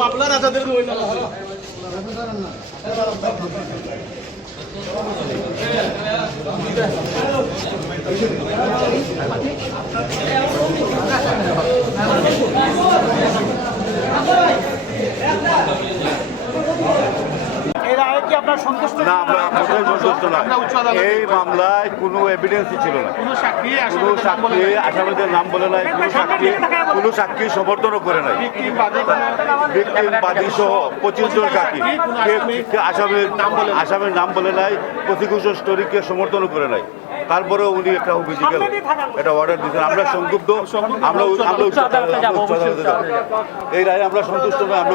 বাবলা রাজাদের না, আমরা সন্তুষ্ট না। এই মামলায় কোনো এভিডেন্সই ছিল না, কোনো সাক্ষী আসামিদের নাম বলে নাই, কোনো সাক্ষী সমর্থনও করে নাই। ভিকটিম বাদী সহ 25 জন সাক্ষী আসামির নাম বলে নাই, প্রসিকিউশন স্টোরিকে সমর্থনও করে নাই। তারপরেও উনি একটা ফিজিক্যাল একটা অর্ডার দিয়েছেন। আমরা সংক্ষুব্ধ, আমরা উচ্চ আদালতে যাব। এই রায়ে আমরা সন্তুষ্ট নয়, আমরা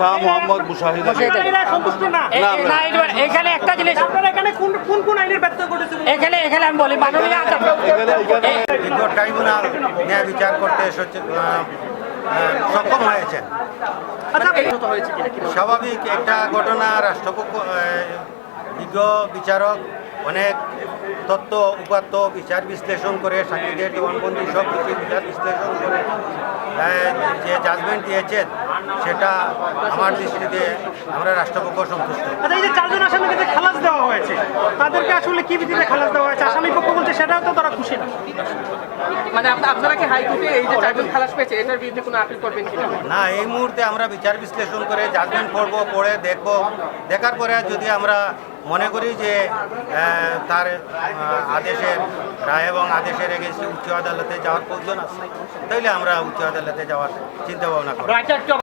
শাহ মোহাম্মদ মুশাহিদ এখানে একটা জিনিস এখানে আমি বলি মাননীয় ট্রাইব্যুনাল ন্যায় বিচার করতে সক্ষম হয়েছেন। স্বাভাবিক একটা ঘটনা, রাষ্ট্রপক্ষ বিজ্ঞ বিচারক অনেক তথ্য উপাত্ত বিচার বিশ্লেষণ করে, সাক্ষীদের জবানবন্দি সব কিছু বিচার বিশ্লেষণ করে যে জাজমেন্ট দিয়েছেন, সেটা আমার দৃষ্টিতে আমরা রাষ্ট্রপক্ষ সন্তুষ্ট। আচ্ছা, এই যে 4 জন আসামিকে যে খালাস দেওয়া হয়েছে, তাদেরকে আসলে কি ভিত্তিতে খালাস দেওয়া হয়েছে? আসামি পক্ষ বলছে সেটাও তো তারা খুশি না। মানে আপনারা কি হাইকোর্টে এই যে 4 জন খালাস পেয়েছে এটার বিরুদ্ধে কোনো আপিল করবেন কিনা? না, এই মুহূর্তে আমরা বিচার বিশ্লেষণ করে জাজমেন্ট পড়বো, পড়ে দেখবো, দেখার পরে যদি আমরা মনে করি যে তার আদেশের রায় এবং আদেশের এগেইনস্টে উচ্চ আদালতে যাওয়ার প্রয়োজন আছে, তাহলে আমরা উচ্চ আদালতে যাওয়ার চিন্তা ভাবনা করি।